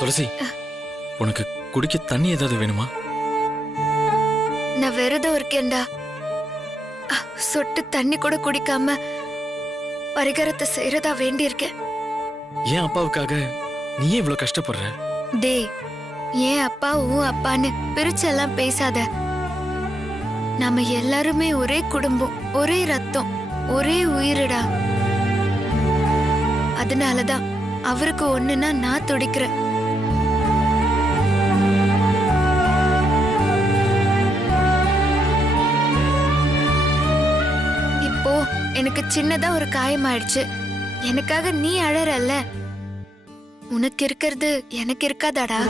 துளசி, உனக்கு குடிக்க தண்ணி ஏதாவது வேணுமா? நான் விரதம் இருக்கேன்டா. சொட்டு தண்ணி கூட குடிக்காம பரிகாரத்தை செய்யறதா வேண்டி இருக்கேன். ஏன் அப்பாவுக்காக நீயே இவ்வளவு கஷ்டப்படுற? டேய், ஏன் அப்பா உன் அப்பான்னு பிரிச்செல்லாம் பேசாத. நாம எல்லாருமே ஒரே குடும்பம், ஒரே ரத்தம், ஒரே உயிரிடா. அதனாலதான் அவருக்கு ஒண்ணுன்னா நான் துடிக்கிறேன். இப்போ எனக்கு சின்னதா ஒரு காயம் ஆயிடுச்சு. எனக்காக நீ அழறல்ல, உனக்கு இருக்கிறது எனக்கு இருக்காதாடா?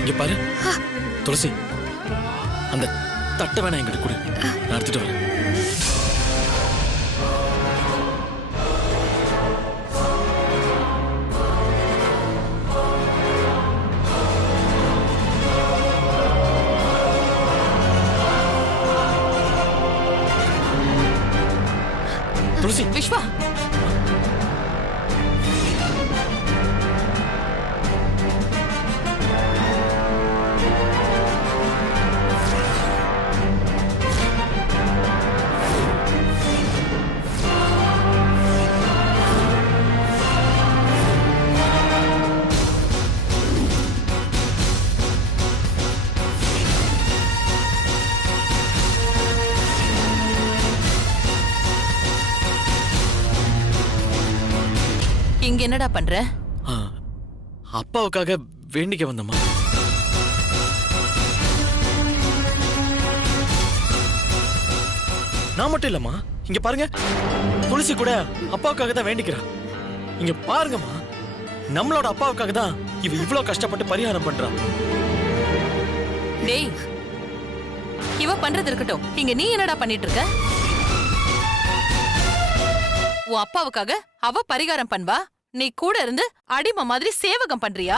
இங்க பாரு துளசி, அந்த தட்டை வேணா எங்கிட்ட கொடு, நான் எடுத்துட்டு வரேன். துளசி, விஸ்வா, இங்க என்னடா பண்ற? அப்பாவுக்காக வேண்டிக்க வந்தம்மா. நான் மட்டும் இல்லம்மா, இங்க பாருங்க, துளசி கூட அப்பாவுக்காக தான் வேண்டிக்கிறா. இங்க பாருங்கம்மா, நம்மளோட அப்பாவுக்காக தான் இவ இவ்வளவு கஷ்டப்பட்டு பரிகாரம் பண்றா. டேய், இவ பண்றது இருக்கட்டும், இங்க நீ என்னடா பண்ணிட்டு இருக்க? உன் அப்பாவுக்காக அவ பரிகாரம் பண்வா, நீ கூட இருந்து அடிமை மாதிரி சேவகம் பண்றியா?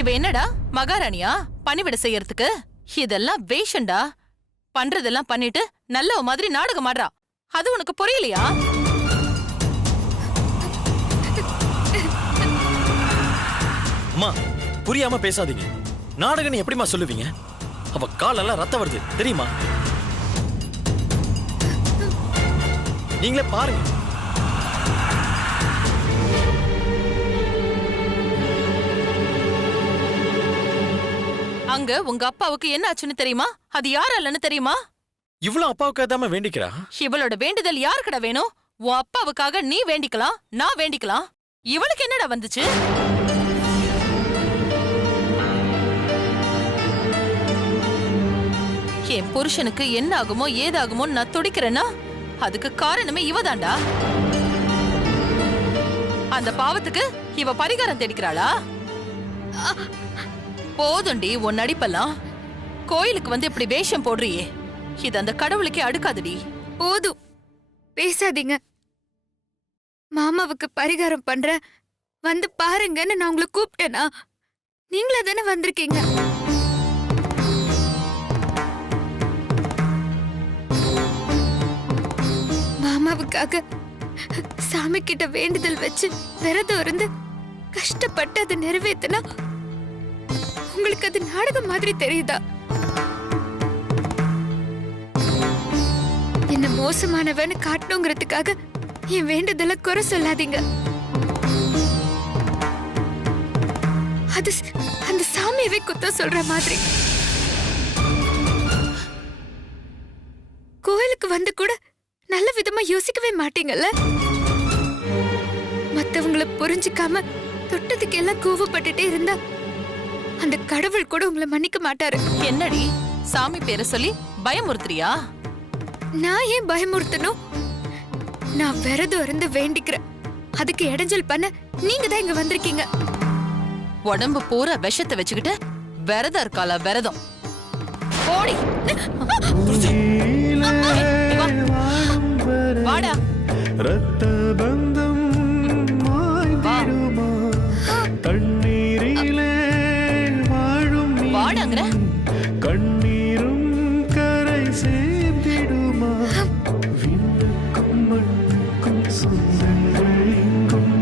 இவ என்னடா மகாராணியா பணிவிட செய்யறதுக்கு? இதெல்லாம் வேஷண்டா. பண்றதெல்லாம் பண்ணிட்டு நல்ல மாதிரி நாடகம் ஆடுறா. அது உனக்கு புரியலையா? அம்மா, புரியாம பேசாதீங்க. நாடகம் எப்படிமா சொல்லுவீங்க? அவ காலெல்லாம் ரத்தம் வருது தெரியுமா? நீங்களே பாருங்க. அங்க உங்க அப்பாவுக்கு என்ன ஆச்சுன்னு தெரியுமா? அது யாராலன்னு தெரியுமா? இவ்வளவு அப்பாவுக்காக தான் வேண்டிக்கிறா. இவளோட வேண்டுதல் யாருக்கடா வேணும்? உன் அப்பாவுக்காக நீ வேண்டிக்கலாம், நான் வேண்டிக்கலாம். இவளுக்கு என்னடா வந்துச்சு? என் புருஷனுக்கு என்ன ஆகுமோ ஏதாகுமோ நான் துடிக்கிறேன்னா அதுக்கு காரணமே இவதாண்டா. அந்த பாவத்துக்கு இவ பரிகாரம் தேடிக்கிறாளா? போதுண்டி உன் நடிப்பெல்லாம். கோயிலுக்கு வந்து இப்படி வேஷம் போடுறியே, இது அந்த கடவுளுக்கே அடுக்காதடி. போதும், பேசாதீங்க. மாமாவுக்கு பரிகாரம் பண்ற, வந்து பாருங்கன்னு நான் உங்களை கூப்பிட்டேனா? நீங்களா தானே வந்திருக்கீங்க. மாமாவுக்காக சாமி கிட்ட வேண்டுதல் வச்சு விரதம் இருந்து கஷ்டப்பட்டு அதை நிறைவேத்தினா உங்களுக்கு அது நாடகம் மாதிரி தெரியுதா? என்ன மோசமானவன்னு காட்டணுங்கிறதுக்காக என் வேண்டுதல குறை சொல்லாதீங்க. அது அந்த சாமியவே குத்த சொல்ற மாதிரி. கோயிலுக்கு வந்து கூட நல்ல விதமா யோசிக்கவே மாட்டீங்கல்ல? மத்தவங்களை புரிஞ்சுக்காம தொட்டதுக்கு எல்லாம் கோவப்பட்டுட்டே இருந்தா அந்த கடவுள் கூட உங்களை மன்னிக்க மாட்டாரு. என்னடி சாமி பேரை சொல்லி பயமுறுத்துறியா? நான் ஏன் பயமுறுத்தணும்? நான் விரதம் இருந்து வேண்டிக்கிறேன். அதுக்கு இடைஞ்சல் பண்ண நீங்க தான் இங்க வந்திருக்கீங்க. உடம்பு பூரா விஷத்தை வச்சுக்கிட்டு விரதம் இருக்காளா விரதம். போடி. வாடா. ரத்த பந்தம் மாய்ந்திடுமா தண்ணீரிலே வாழும் வாடாங்கற கண்ணீரும் கரை சேர்ந்திடுமா விண்ணுக்கும் மண்ணுக்கும் சொந்தங்கள் எங்கும்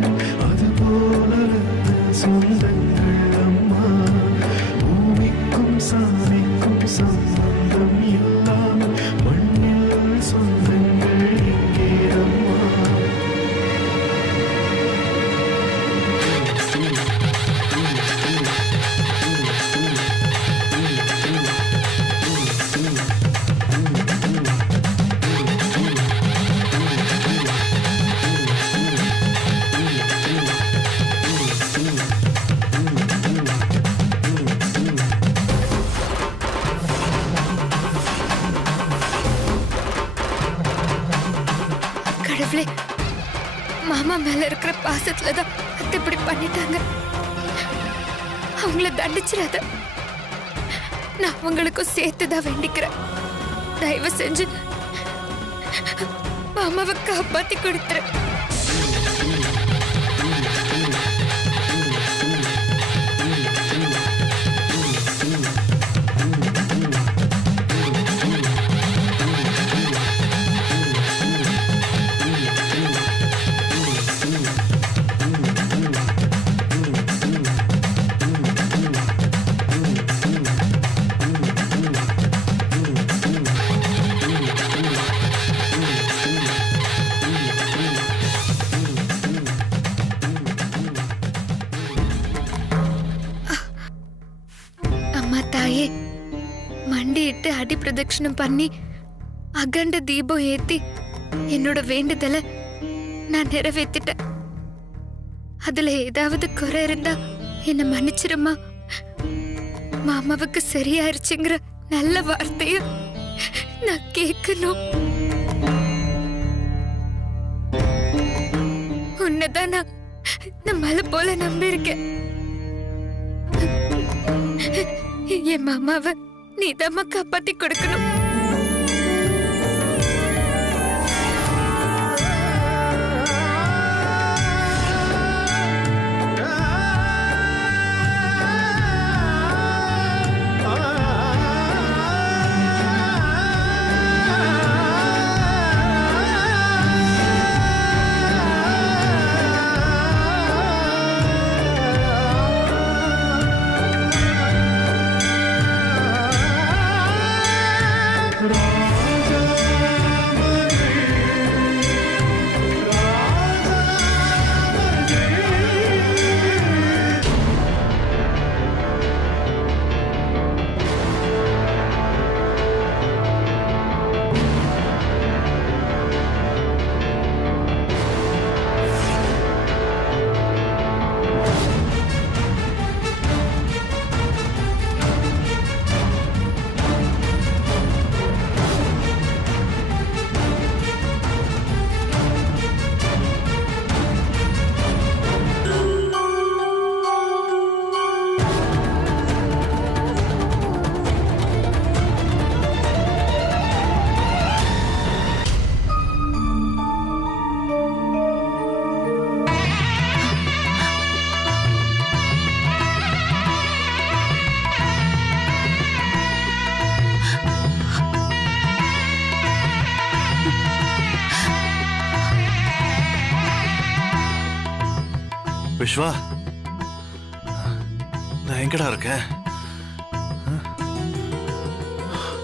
அதுபோல சொந்தங்கள் அம்மா பூமிக்கும் சாமிக்கும் சம்பந்தம் இல்லாமல் மண்ணில் சொந்தங்கள் எங்கே அம்மா. கடவுளே, மாமா மேல இருக்கிற பாசத்துலதான் அத்தை இப்படி பண்ணிட்டாங்க. அவங்கள தண்டிச்சிடாத. நான் அவங்களுக்கும் சேர்த்துதான் வேண்டிக்கிறேன். தயவு செஞ்சு மாமாவை காப்பாத்தி கொடுத்துரு. அம்மா தாயே, மண்டியிட்டு அடி பிரதட்சணம் பண்ணி அகண்ட தீபம் ஏத்தி என்னோட வேண்டுதலை நான் நிறைவேத்திட்டேன். அதுல ஏதாவது குறை இருந்தா என்ன மன்னிச்சிருமா. மாமாவுக்கு சரியாயிருச்சுங்கிற நல்ல வார்த்தைய நான் கேட்கணும். உன்னதான் நான் மலை போல நம்பியிருக்கேன். என் மாமாவை நீதாம்மா காப்பாத்தி கொடுக்கணும். விஸ்வா, நான் எங்கடா இருக்கேன்?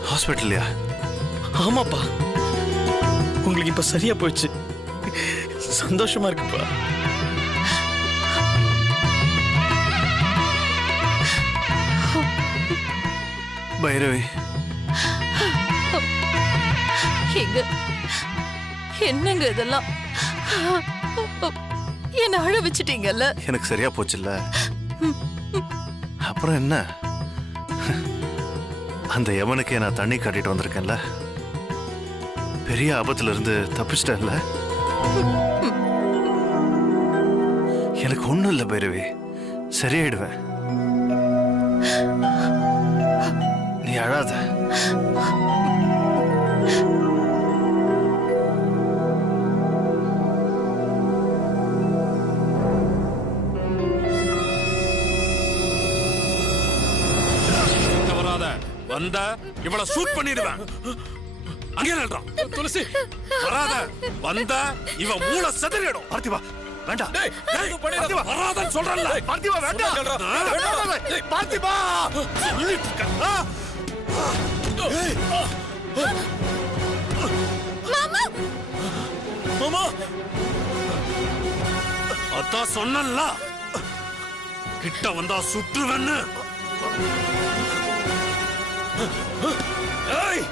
ஹாஸ்பிட்டல்லையா? ஆமாப்பா, உங்களுக்கு இப்ப சரியா போயிடுச்சு. சந்தோஷமா இருக்குப்பா. பைரவி, என்னங்க இதெல்லாம்? என்ன அழ வச்சிட்டீங்கல்ல? எனக்கு சரியா போச்சுல்ல? அப்புறம் என்ன? அந்த யமனுக்கே நான் தண்ணி காட்டிட்டு வந்திருக்கேன்ல. பெரிய ஆபத்துல இருந்து தப்பிச்சிட்டேன்ல. எனக்கு ஒண்ணும் இல்லை பைரவி, சரியாயிடுவேன். வந்த இவளை ஷூட் பண்ணிடுவேன். அங்கே நில்றான். துளசி வராத. வந்த இவ மூளை செதறிடும். பார்த்திபா வேண்டாம். பார்த்திபா வராதன்னு சொல்றேன்ல. பார்த்திபா வேண்டாம். பார்த்திபா சொல்லிட்டு இருக்கேன். மாமா அதான் சொன்னல, கிட்ட வந்தா சுற்றுவேன்னு. ஏய்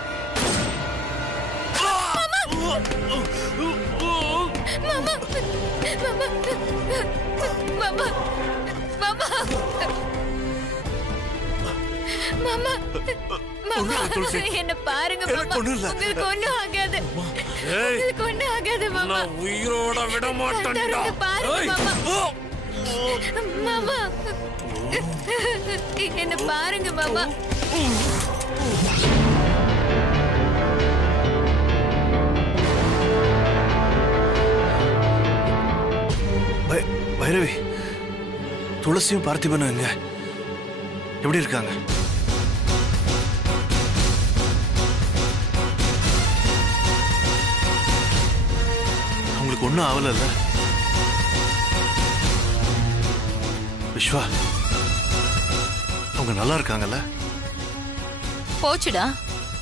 என்ன பாருங்க மாமா. உங்களுக்கு ஒண்ணும் ஆகாது. உங்களுக்கு ஒண்ணும் ஆகாது மாமா. நான் உயிரோட விட மாட்டேன்டா. பாருங்க மாமா. மாமா என்ன பாருங்க மாமா. பைரவி, துளசியும் பார்த்திபனும் எங்க? எப்படி இருக்காங்க? அவங்களுக்கு ஒண்ணும் ஆவல? விஸ்வா, அவங்க நல்லா இருக்காங்கல்ல? போச்சுடா,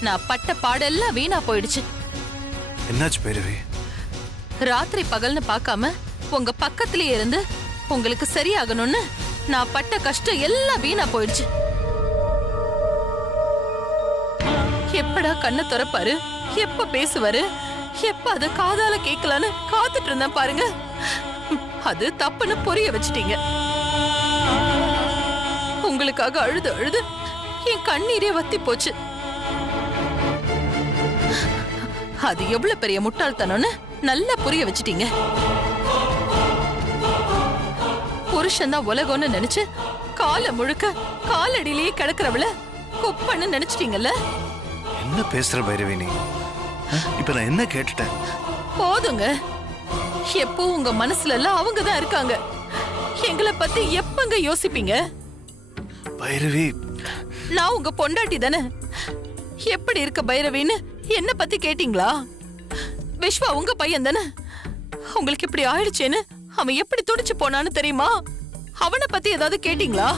நான் பட்ட பாடெல்லாம் வீணா போயிடுச்சு. என்னாச்சு பைரவி? ராத்திரி பகல்னு பார்க்காம உங்க பக்கத்திலேயே இருந்து உங்களுக்கு சரியாகணும்னு நான் பட்ட கஷ்டம் எல்லாம் வீணா போயிடுச்சு. எப்படா கண்ணை திறப்பாரு, எப்ப பேசுவாரு, எப்ப அத காதால கேட்கலான்னு காத்துட்டு இருந்தேன் பாருங்க. அது தப்புன்னு புரிய வச்சிட்டீங்க. உங்களுக்காக அழுது அழுது என் கண்ணீரே வத்தி போச்சு. அது எவ்வளவு பெரிய முட்டாள்தனம்னு நல்லா புரிய வச்சிட்டீங்க. புருஷன் தான் உலகம்னு நினைச்சு காலை முழுக்க காலடியிலேயே கிடக்குறவள குப்பன்னு நினைச்சிட்டீங்கல்ல. என்ன பேசுற பைரவி நீ? இப்ப நான் என்ன கேட்டுட்டேன்? போதுங்க. எப்போ உங்க மனசுல எல்லாம் அவங்கதான் இருக்காங்க. எங்களை பத்தி எப்பங்க யோசிப்பீங்க? பைரவி, நான் உங்க பொண்டாட்டி தானே. எப்படி இருக்க பைரவின்னு என்ன பத்தி கேட்டீங்களா? விஸ்வா உங்க பையன் தானே. உங்களுக்கு இப்படி ஆயிடுச்சேன்னு அவன் எப்படி துடிச்சு போனான்னு தெரியுமா? அவனை பத்தி ஏதாவது கேட்டீங்களா?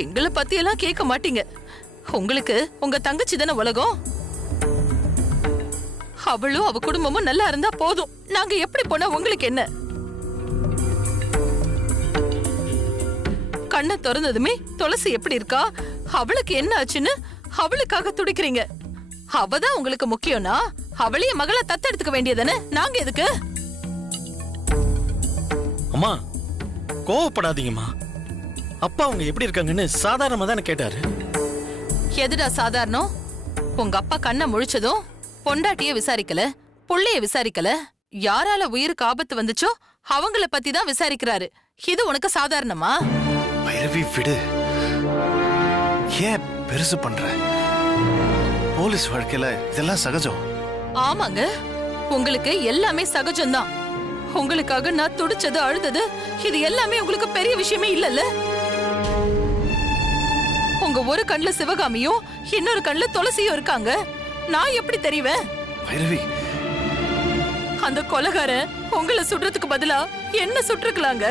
எங்களை பத்தி எல்லாம் கேட்க மாட்டீங்க. உங்களுக்கு உங்க தங்கச்சி தானே உலகம். அவளும் அவ குடும்பமும் நல்லா இருந்தா போதும். நாங்க எப்படி போனா உங்களுக்கு என்ன? கண்ணை திறந்ததுமே துளசி எப்படி இருக்கா, அவளுக்கு என்ன ஆச்சுன்னு அவளுக்காக துடிக்கிறீங்க. அவதான் உங்களுக்கு முக்கியம்னா அவளைய மகளை தத்தெடுத்துக்க வேண்டியதானே. நாங்க எதுக்கு? அம்மா கோவப்படாதீங்கம்மா. அப்பா அவங்க எப்படி இருக்காங்கன்னு சாதாரணமா தானே கேட்டாரு. எதுடா சாதாரணம்? உங்க அப்பா கண்ணை முழிச்சதும் பொண்டாட்டிய விசாரிக்கல, புள்ளைய விசாரிக்கல. யாரால உயிருக்கு ஆபத்து வந்துச்சோ அவங்கள பத்தி தான் விசாரிக்கிறாரு. இது உனக்கு சாதாரணமா? பைரவி விடு. ஏன் பெருசு பண்ற? போலீஸ் வாழ்க்கையில இதெல்லாம் சகஜம். ஆமாங்க, உங்களுக்கு எல்லாமே சகஜம்தான். உங்களுக்காக நான் துடிச்சது, அழுதது, இது எல்லாமே உங்களுக்கு பெரிய விஷயமே இல்லல்ல. உங்க ஒரு கண்ணுல சிவகாமியும் இன்னொரு கண்ணுல துளசியும் இருக்காங்க. நான் எப்படி தெரிவேன்? பைரவி, அந்த கொலைகாரன் உங்களை சுடுறதுக்கு பதிலா என்ன சுட்டிருக்கலாங்க.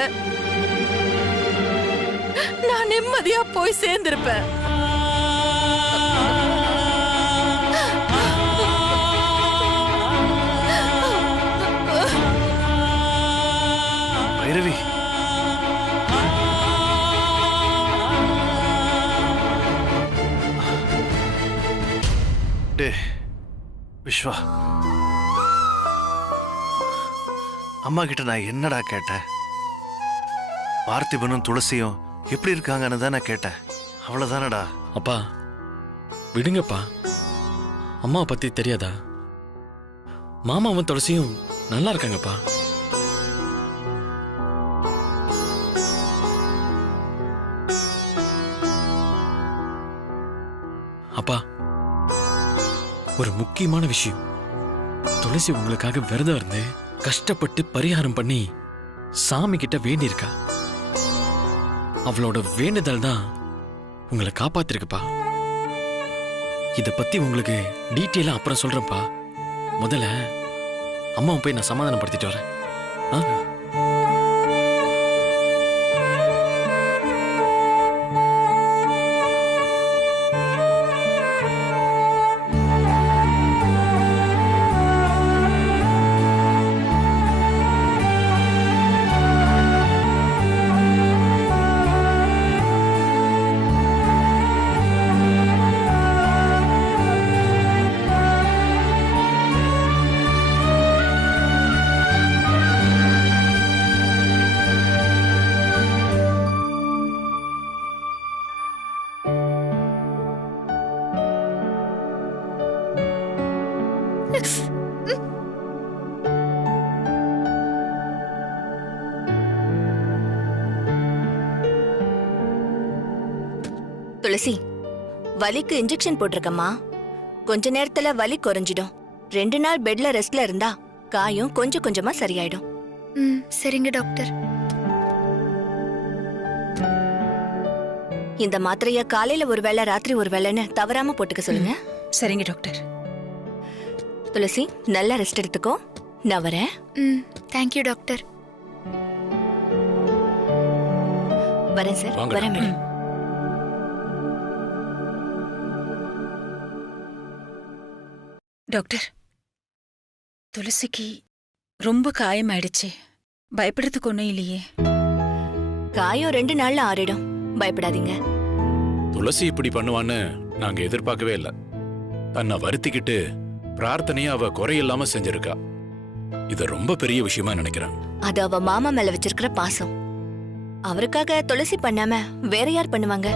நான் நிம்மதியா போய் சேர்ந்திருப்பேன். பைரவி, டே விஸ்வா, அம்மா கிட்ட நான் என்னடா கேட்டேன்? பார்த்திபனும் துளசியும் எப்படி இருக்காங்கன்னு தான் நான் கேட்டேன். அவ்வளவுதானடா. அப்பா விடுங்கப்பா. அம்மாவை பத்தி தெரியாதா? மாமாவும் துளசியும் நல்லா இருக்காங்கப்பா. அப்பா ஒரு முக்கியமான விஷயம். துளசி உங்களுக்காக விரதம் இருந்து கஷ்டப்பட்டு பரிகாரம் பண்ணி சாமி கிட்ட வேண்டியிருக்கா. அவளோட வேண்டுதல் தான் உங்களை காப்பாத்திருக்குப்பா. இத பத்தி உங்களுக்கு டீட்டெயிலா அப்புறம் சொல்றேன்ப்பா. முதல்ல அம்மாவை போய் நான் சமாதானப்படுத்திட்டு வரேன். துளசி, வலிக்கு இன்ஜெக்ஷன் போட்டிருக்கம்மா. கொஞ்ச நேரத்துல வலி குறைஞ்சிடும். 2 நாள் பெட்ல ரெஸ்ட்ல இருந்தா காயம் கொஞ்சம் கொஞ்சமா சரியாயிடும். சரிங்க டாக்டர். இந்த மாத்திரைய காலையில ஒரு வேளை ராத்திரி ஒரு வேளைன்னு தவறாம போட்டுக்க சொல்லுங்க. சரிங்க டாக்டர். துளசி, நல்லா ரெஸ்ட் எடுத்துக்கோ. நான் வரேன். Thank you doctor. வரேன் சார். வாங்க வரேன் மேடம். டாக்டர், துளசிக்கு ரொம்ப காயமாயிடுச்சு. பயப்படுறதுக்கு ஒன்றும் இல்லையே? காயம் 2 நாள்ல ஆறிடும். பயப்படாதீங்க. துளசி இப்படி பண்ணுவான்னு நாங்க எதிர்பார்க்கவே இல்ல. தன்னை வருத்திக்கிட்டு பிரார்த்தனைய அவ குறையில்லாம செஞ்சிருக்கா. இத ரொம்ப பெரிய விஷயமா நினைக்கிறேன். அது அவ மாமா மேல வச்சிருக்கிற பாசம். அவருக்காக துளசி பண்ணாம வேற யார் பண்ணுவாங்க?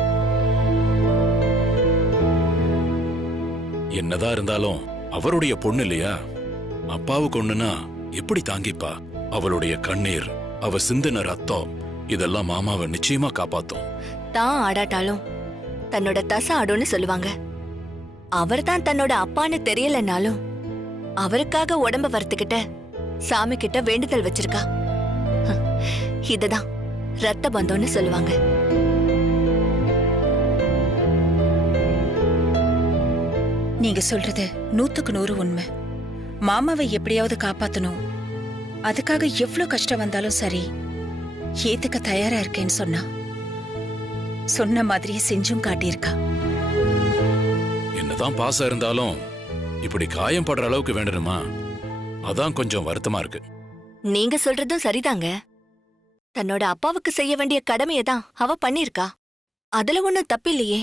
என்னதான் இருந்தாலும் அவருடைய பொண்ணு இல்லையா? அப்பாவுக்கு ஒண்ணுனா எப்படி தாங்கிப்பா? அவளுடைய கண்ணீர், அவ சிந்தின ரத்தம், இதெல்லாம் மாமாவை நிச்சயமா காப்பாத்தும். தான் ஆடாட்டாலும் தன்னோட தசை ஆடும்னு சொல்லுவாங்க. அவர் தான் தன்னோட அப்பான்னு தெரியலனாலும் அவருக்காக உடம்ப வறுத்துக்கிட்ட சாமி கிட்ட வேண்டுதல் வச்சிருக்கா. இதுதான் ரத்த பந்தம்னு சொல்லுவாங்க. நீங்க சொல்றது 100க்கு 100 உண்மை. மாமாவை எப்படியாவது காப்பாத்தணும். அதுக்காக எவ்வளவு கஷ்டம் வந்தாலும் சரி, ஏத்துக்க தயாரா இருக்கேன்னு சொன்ன மாதிரியே செஞ்சும் காட்டியிருக்கா. என்னதான் பாசம் இருந்தாலும் இப்படி காயம் படுற அளவுக்கு வேண்டணுமா? அதான் கொஞ்சம் வருத்தமா இருக்கு. நீங்க சொல்றதும் சரிதாங்க. தன்னோட அப்பாவுக்கு செய்ய வேண்டிய கடமையை தான் அவ பண்ணிருக்கா. அதுல ஒண்ணும் தப்பில்லையே.